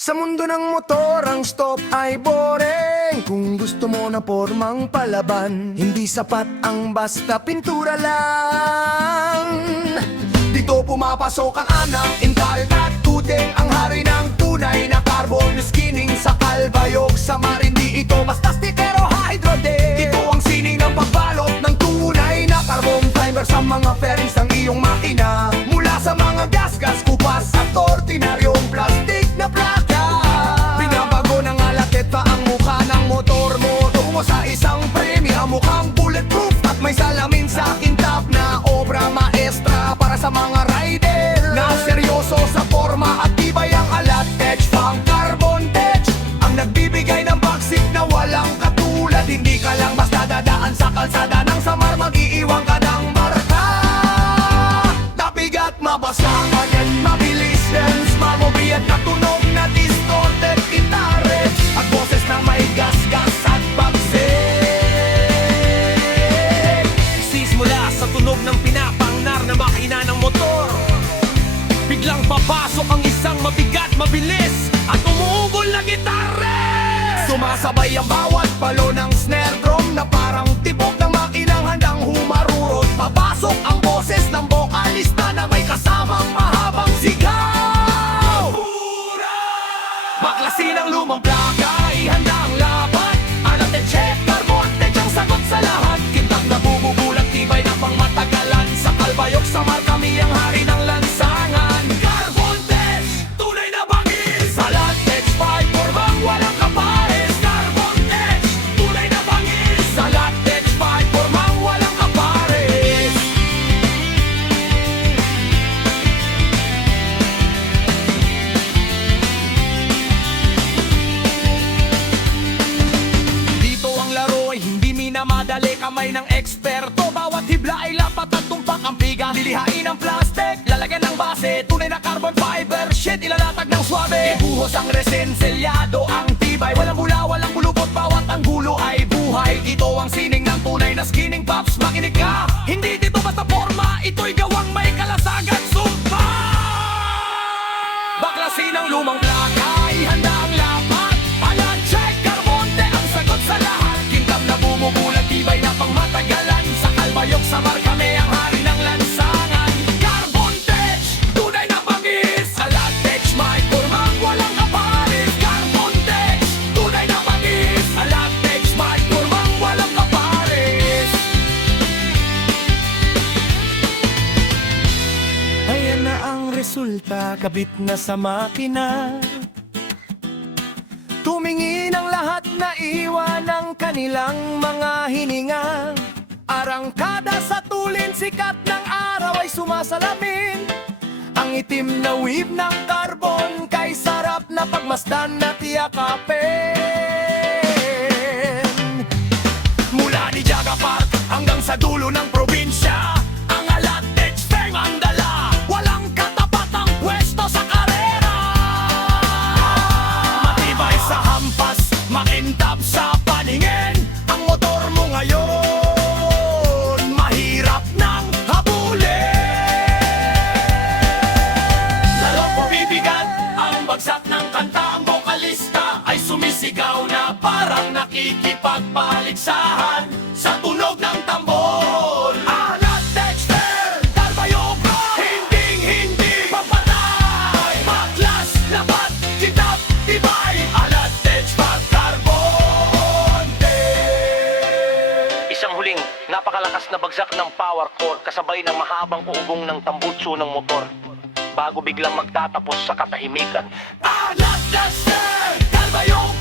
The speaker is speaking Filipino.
Sa mundo ng motor, ang stop ay boring. Kung gusto mo na pormang palaban, hindi sapat ang basta pintura lang. Dito pumapasok ang anang, intalk at tuting, ang hari ng tunay na carbon skinning sa kalbayog. Sa marindi ito basta stikero hydrode. Ito ang sining ng pagbalot ng tunay na carbon fiber sa mga fairings ng iyong makina. Mula sa mga gas-gas, kupas at ordinaryong plastic na plaka. Binabago ng alaketa ang mukha ng motor mo, tungo sa isang premium mukhang bulletproof. At may salamin sa kintap na obra maestra para sa mga rider na seryoso sa forma at tibay. Ang alat edge pang carbon edge ang nagbibigay ng bagsik na walang katulad. Hindi ka lang basta dadaan sa kalsada ng samar, mag-iiwang ka ng marka. Tabigat mabasa, kanyan mabilis, dance mamobi at natunog na distorted gitares at boses na may gas-gas at bagsik. Mula sa tunog ng pinapangnar na makina ng motor, biglang papasok ang isang mabigat, mabilis at umuugol na gitara. Sumasabay ang bawat palo ng snare drum na parang tibok ng makinang handang humarurot. Papasok ang boses ng vocalista na may kasamang mahabang sigaw. Baklasin ang lumang plaka, ihanda ang laban. Alat at check, carbon tech ang sagot sa lahat. Kintang nabububulag, tibay na pang matagalan. Sa kalbayog, samar kami ang hari ng lansangan. Carbon tech, tunay na bangis. Alat tech, fight for bang walang kapares. Carbon tech, tunay na bangis. Alat tech, fight for bang walang kapares. Dito ang laro ay hindi minamadali, kamay ng eksperto. Bawat hibla ay lapat at tumpak ang biga. Lilihain ang plastic, lalagyan ng base. Tunay na carbon fiber sheet, ilalatag ng swabe. Ibuhos ang resin, selyado ang tibay. Walang bula, walang bulupot, bawat ang gulo ay buhay. Ito ang sining ng tunay na skinning pops. Makinig ka, hindi dito basta forma, ito'y gawang may kalasagan. Sumpa! Baklasin ang lumang plaka, ihanda ang lapat. Alan, check, carbonte ang sagot sa lahat. Kintab na bumubulag, tibay na pang matagalan. Sa kalbayog, samar kami ang hari ng lansangan. Carbonte, tunay na bangis. Alat, tech, may formang walang kapares. Carbonte, tunay na bangis. Alat, tech, may formang walang kapares. Ayan na ang resulta, kabit na sa makina. Tumingin ang lahat na iwan ng kanilang mga hininga. Arangkada sa tulin, sikat ng araw ay sumasalamin. Ang itim na weave ng carbon, kay sarap na pagmasdan na tiyakapin. Mula ni Jaga Park hanggang sa dulo ng probinsya, ang alat feng ang dala. Walang katapat ang pwesto sa karera. Matibay sa hampas, makintab sa paningin. Ang motor mo ngayon, mahirap nang habulin. Lalong pumibigat ang bagsak ng kanta. Ang vokalista ay sumisigaw na parang nakikipagpaligsahan sa tunog ng tambol. Alat Dexter, Carbayogro, hinding-hindi papatay. Baklas, labat, kitap, tibay. Alat Dexter, Carbonte. Isang huling napakalakas na bagsak ng power core, kasabay ng mahabang uugong ng tambutso ng motor, bago biglang magtatapos sa katahimikan. Alat Dexter, Carbayogro.